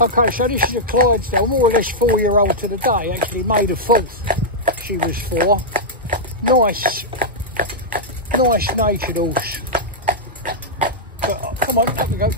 Okay, so this is a Clydesdale, more or less 4-year-old to the day, actually May the 4th she was 4. Nice natured horse. But, come on, up we go.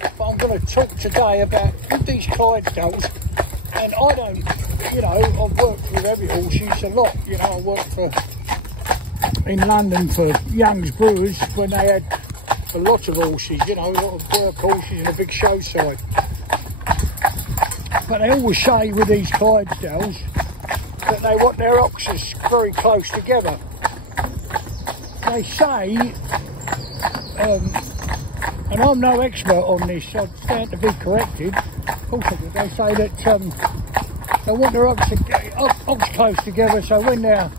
But I'm going to talk today about these Clydesdales, and I don't, you know, I've worked with heavy horses a lot, you know, I worked in London for Young's Brewers when they had a lot of horses, you know, a lot of work horses and a big show side. But they always say with these Clydesdales that they want their oxes very close together. They say, and I'm no expert on this, so I stand to be corrected. Also, they say that they want their ox close together, so when they're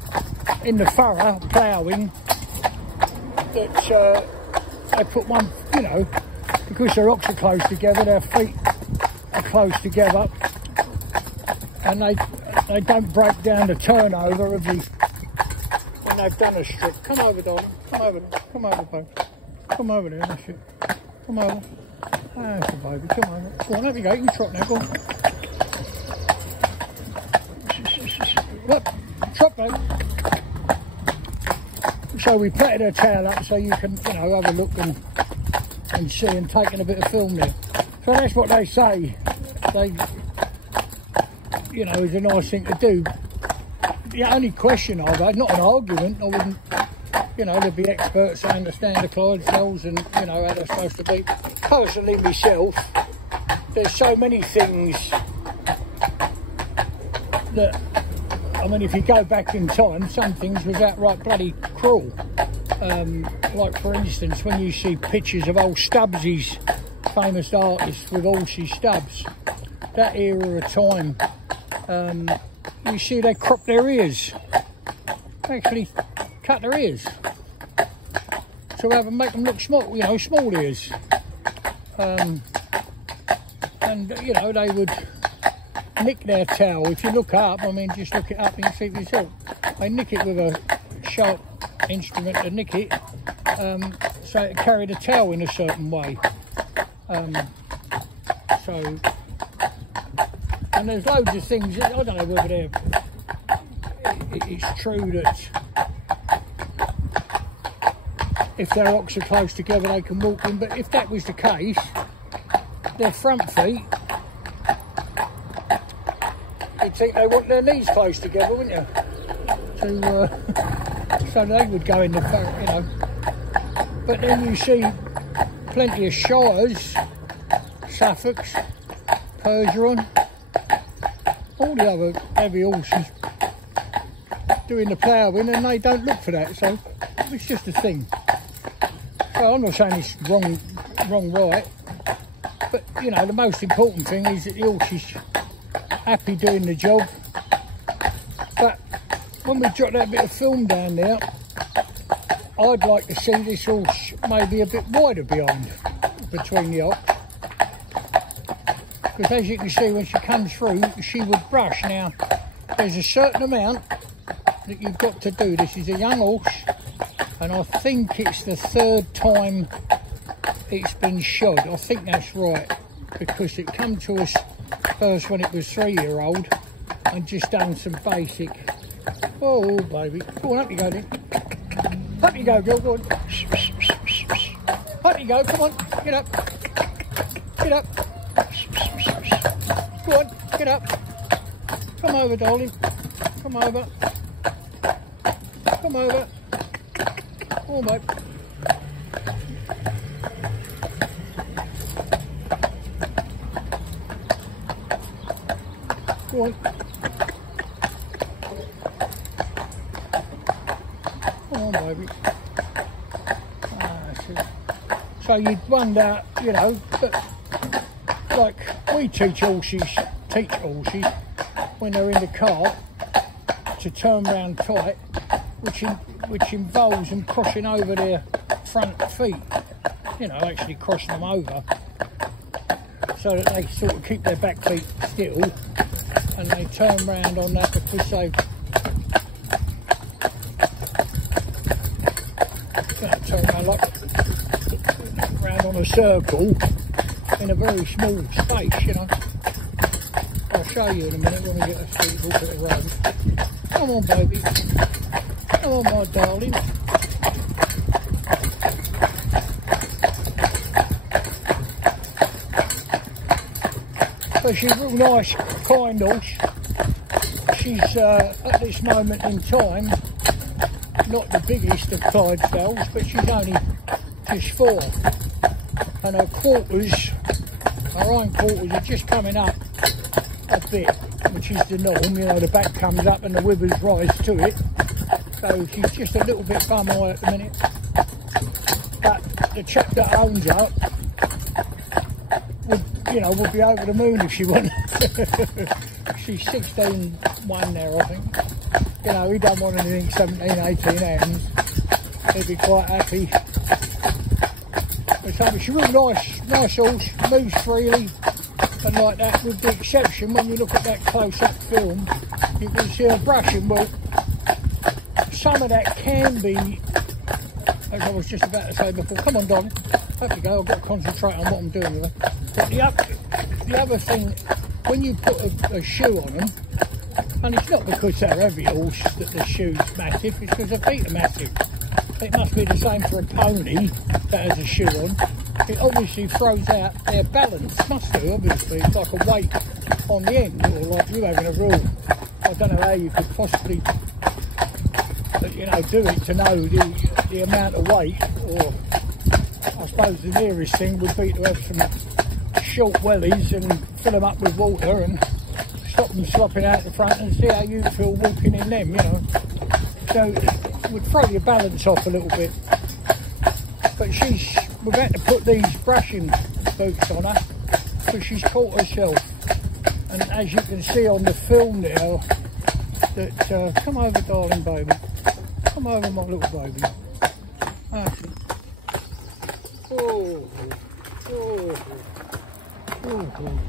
in the furrow ploughing, that they put one, you know, because their ox are close together, their feet are close together, and they don't break down the turnover of the, when they've done a strip. Come over, darling. Come over, babe. Come over there, that's it. Come over. That's the baby, come over. Go on, there we go, you can trot now, go on. Look, trot, babe. So we plaited her tail up so you can, you know, have a look and see, and taking a bit of film there. So that's what they say. They, you know, is a nice thing to do. The only question I've had, not an argument, I wouldn't, you know, there'd be experts that understand the Clydesdales and, you know, how they're supposed to be. Personally, myself, there's so many things that, I mean, if you go back in time, some things was outright bloody cruel. Like, for instance, when you see pictures of old Stubbsy's, famous artists with horses Stubbs, that era of time, you see they crop their ears, actually cut their ears to have them, make them look small, you know, small ears. And, you know, they would nick their tail. If you look up, I mean, just look it up and you see for yourself. They nick it with a sharp instrument to nick it, so it carried a tail in a certain way. So, and there's loads of things, I don't know whether it's true that if their ox are close together they can walk in, but if that was the case, their front feet, you'd think they want their knees close together, wouldn't you? So they would go in the front, you know. But then you see plenty of Shires, Suffolks, Percheron, all the other heavy horses doing the ploughing, and they don't look for that, so it's just a thing. So I'm not saying it's wrong, right, but, you know, the most important thing is that the horse is happy doing the job. But when we drop that bit of film down there, I'd like to see this horse maybe a bit wider behind, between the ox. Because as you can see, when she comes through, she would brush. Now, there's a certain amount that you've got to do. This is a young horse, and I think it's the 3rd time it's been shod. I think that's right, because it come to us first when it was 3-year-old and just done some basic. Oh, baby. Go on, up you go then. Up you go, girl, go on. Up you go, come on, get up. Get up. Go on, get up. Come over, darling. Come over. Come over. Come on, babe. Go on. Come on, baby. So you'd wonder, you know, but like we teach horses when they're in the cart to turn round tight, which involves them crossing over their front feet, you know, actually crossing them over, so that they sort of keep their back feet still, and they turn round on that because they've turn around like round on a circle, and in a very small space, you know. I'll show you in a minute when we get a suitable bit of road. Come on, baby. Come on, my darling. But she's a real nice, kind horse. She's, at this moment in time, not the biggest of Clydesdales, but she's only just 4. And her quarters, her hind quarters are just coming up a bit, which is the norm. You know, the back comes up and the withers rise to it. So she's just a little bit bum high at the minute. But the chap that owns her would be over the moon if she won. She's 16-1 there, I think. You know, he don't want anything 17, 18 hands. He'd be quite happy. But she's a real nice horse, moves freely and like that, with the exception when you look at that close-up film, you can see her brushing. Well, some of that can be, as I was just about to say before, come on, Don, up you go, I've got to concentrate on what I'm doing with her. But the other thing, when you put a shoe on them, and it's not because they're heavy horse that the shoe's massive, it's because their feet are massive. It must be the same for a pony that has a shoe on. It obviously throws out their balance, must do, obviously. It's like a weight on the end, or like you having a real, I don't know how you could possibly, you know, do it to know the amount of weight, or I suppose the nearest thing would be to have some short wellies and fill them up with water and stop them slopping out the front and see how you feel walking in them, you know. So it would throw your balance off a little bit. But we've had to put these brushing boots on her because she's caught herself. And as you can see on the film now, that, come over, darling baby. Come over, my little baby. That's it. Oh, oh, oh, oh.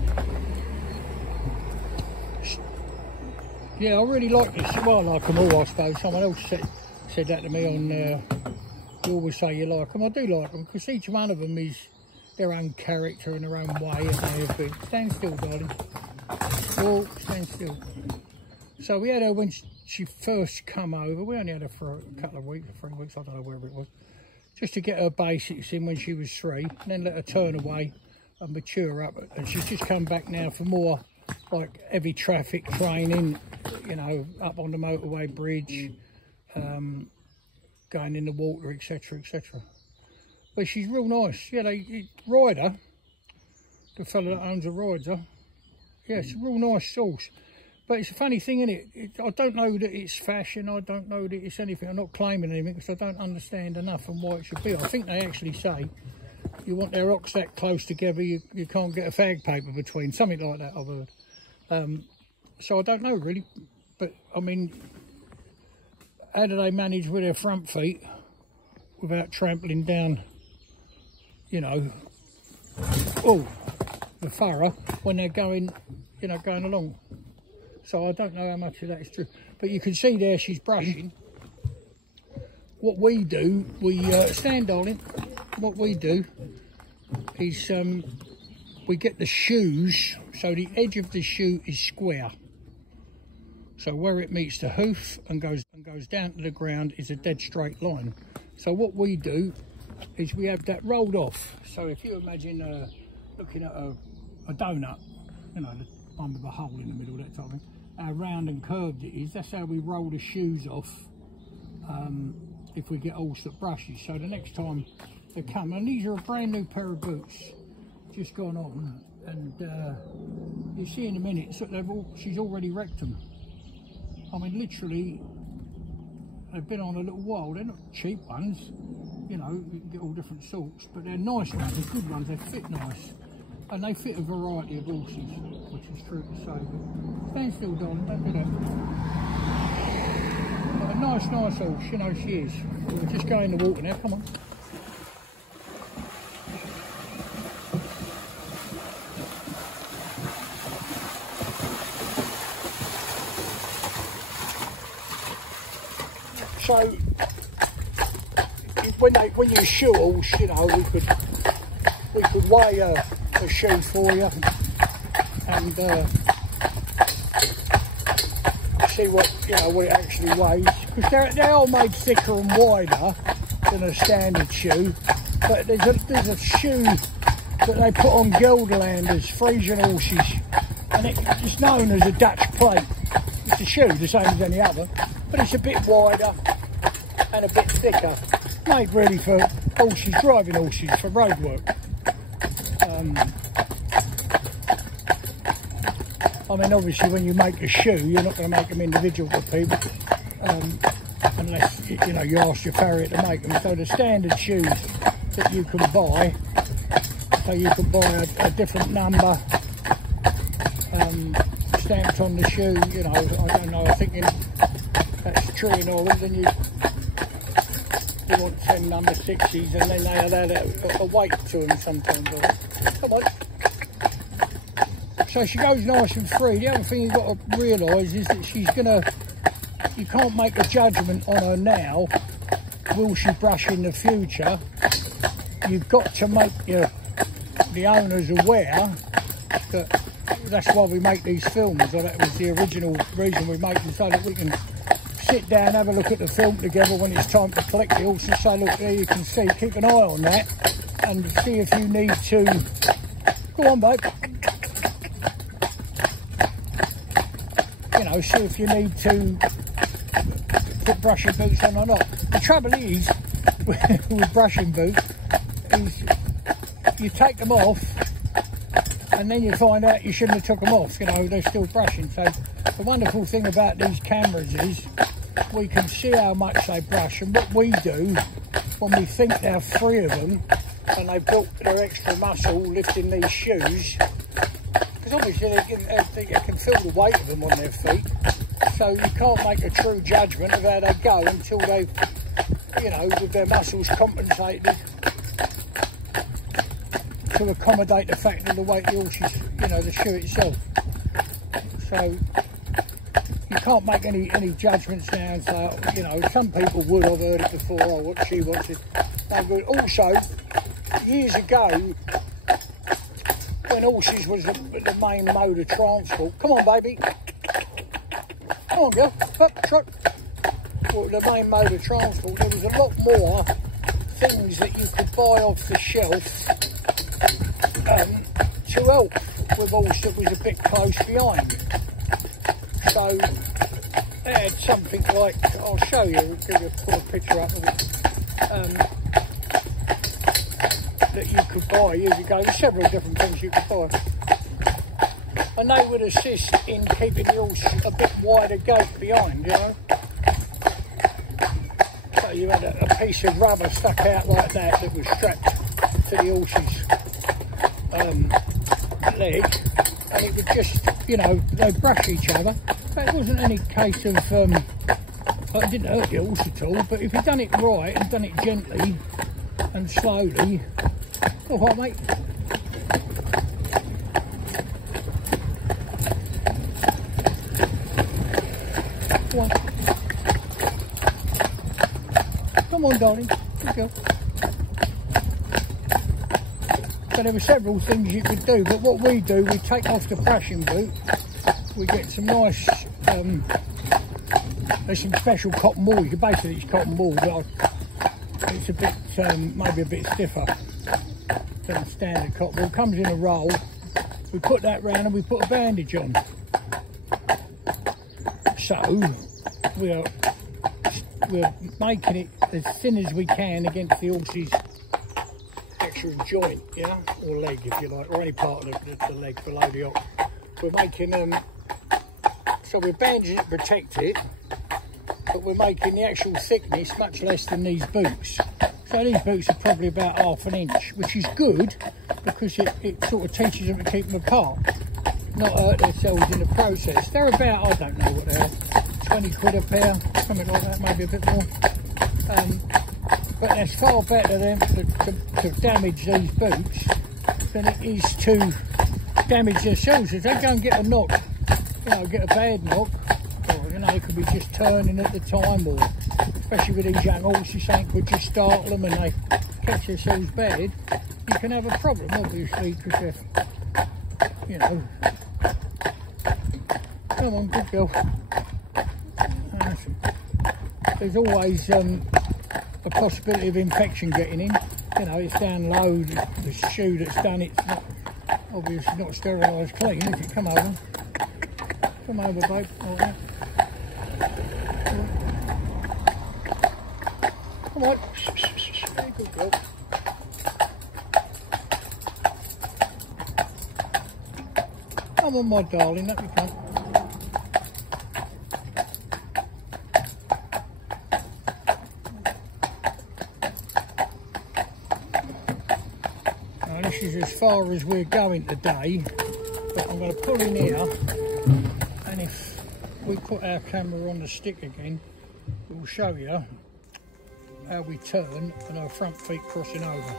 Yeah, I really like this. Well, I like them all, I suppose. Someone else said that to me on, you always say you like them. I do like them, because each one of them is their own character and their own way and everything. Stand still, darling. Oh, stand still. So we had her when she first come over. We only had her for a couple of weeks, or 3 weeks, I don't know wherever it was. Just to get her basics in when she was 3, and then let her turn away and mature up. And she's just come back now for more like heavy traffic training, you know, up on the motorway bridge, going in the water, etc, etc. But she's real nice. Yeah, ride her, the fella that owns her rides her. Yeah, it's a real nice horse. But it's a funny thing, isn't it? I don't know that it's fashion. I don't know that it's anything. I'm not claiming anything because I don't understand enough on why it should be. I think they actually say you want their rocks that close together, you can't get a fag paper between. Something like that, I've heard. So I don't know really. But, I mean, how do they manage with their front feet without trampling down, you know, the furrow when they're going, you know, going along? So I don't know how much of that is true. But you can see there she's brushing. What we do, stand, darling. What we do is we get the shoes, so the edge of the shoe is square. So where it meets the hoof and goes down to the ground is a dead straight line. So what we do is we have that rolled off. So if you imagine looking at a donut, you know, the one with a hole in the middle, that type of thing, how round and curved it is, that's how we roll the shoes off if we get horse that brushes. So the next time they come, and these are a brand new pair of boots, just gone on, and you see in a minute, so she's already wrecked them. I mean, literally, they've been on a little while. They're not cheap ones, you know, you can get all different sorts, but they're nice ones, they're good ones, they fit nice. And they fit a variety of horses, which is true to say. But stand still, darling, don't do that. But a nice horse, you know she is. We'll just go in the water now, come on. So, when you shoe horse, you know, we could weigh her the shoe for you and see what what it actually weighs, because they are made thicker and wider than a standard shoe. But there's a shoe that they put on Gelderlanders, Friesian horses, and it's known as a Dutch plate. It's a shoe the same as any other, but it's a bit wider and a bit thicker, made really for horses, driving horses, for road work. I mean, obviously when you make a shoe, you're not going to make them individual for people, unless you ask your farrier to make them. So the standard shoes that you can buy, so you can buy a different number stamped on the shoe. I don't know, I think that's true in all of them. You want 10 number 60s, and then they have a weight to them sometimes. Come on. So she goes nice and free. The other thing you've got to realise is that you can't make a judgment on her now. Will she brush in the future? You've got to make the owners aware that that's why we make these films. So that was the original reason we make them, so that we can sit down, have a look at the film together when it's time to collect the horse, and say, look, there you can see, keep an eye on that, and see if you need to. Go on, babe. See if you need to put brushing boots on or not. The trouble is with brushing boots is you take them off and then you find out you shouldn't have took them off. They're still brushing. So the wonderful thing about these cameras is we can see how much they brush, and what we do when we think there are 3 of them and they've built their extra muscle lifting these shoes, because obviously they can feel the weight of them on their feet, so you can't make a true judgment of how they go until they've, with their muscles compensated to accommodate the fact of the weight of the horses, the shoe itself. So you can't make any judgments now and say, some people would, I've heard it before, oh, what she wanted. No good. Also, years ago, when horses was the main mode of transport. Come on, baby. Come on, girl. Up, trot. Well, the main mode of transport, there was a lot more things that you could buy off the shelf to help with horse that was a bit close behind. So they had something like, I'll show you, put a picture up of it. That you could buy years ago. There's several different things you could buy, and they would assist in keeping the horse a bit wider gait behind, So you had a piece of rubber stuck out like that was strapped to the horse's leg, and it would just, they'd brush each other. But it wasn't any case of, it didn't hurt the horse at all, but if you'd done it right and done it gently and slowly. All right, mate. Come on. Come on, darling. Good girl. So there were several things you could do, but what we do, we take off the brushing boot. We get some nice, there's some special cotton wool. Basically it's cotton wool, but it's a bit, maybe a bit stiffer than standard cotton wool. It comes in a roll. We put that round and we put a bandage on. So we're making it as thin as we can against the horse's actual joint, or leg, if you like, or any part of the leg below the hock. We're making so we're bandaging it to protect it, but we're making the actual thickness much less than these boots. So these boots are probably about 1/2 inch, which is good because it sort of teaches them to keep them apart, not hurt themselves in the process. They're about, I don't know what they are, 20 quid a pair, something like that, maybe a bit more. But that's far better than to damage these boots than it is to damage themselves. If they go and get a knock, get a bad knock, or they could be just turning at the time, or especially with these young horses, something could just startle them and they catch themselves bad. you can have a problem, obviously, because if, you know, come on, good girl. There's always a possibility of infection getting in. You know, it's down low, the shoe that's done it's not, obviously not sterilised clean. If you come over, babe, like that. Come on, very good girl. Come on, my darling, up you come. Now, this is as far as we're going today, but I'm going to pull in here, and if we put our camera on the stick again, we'll show you how we turn and our front feet crossing over.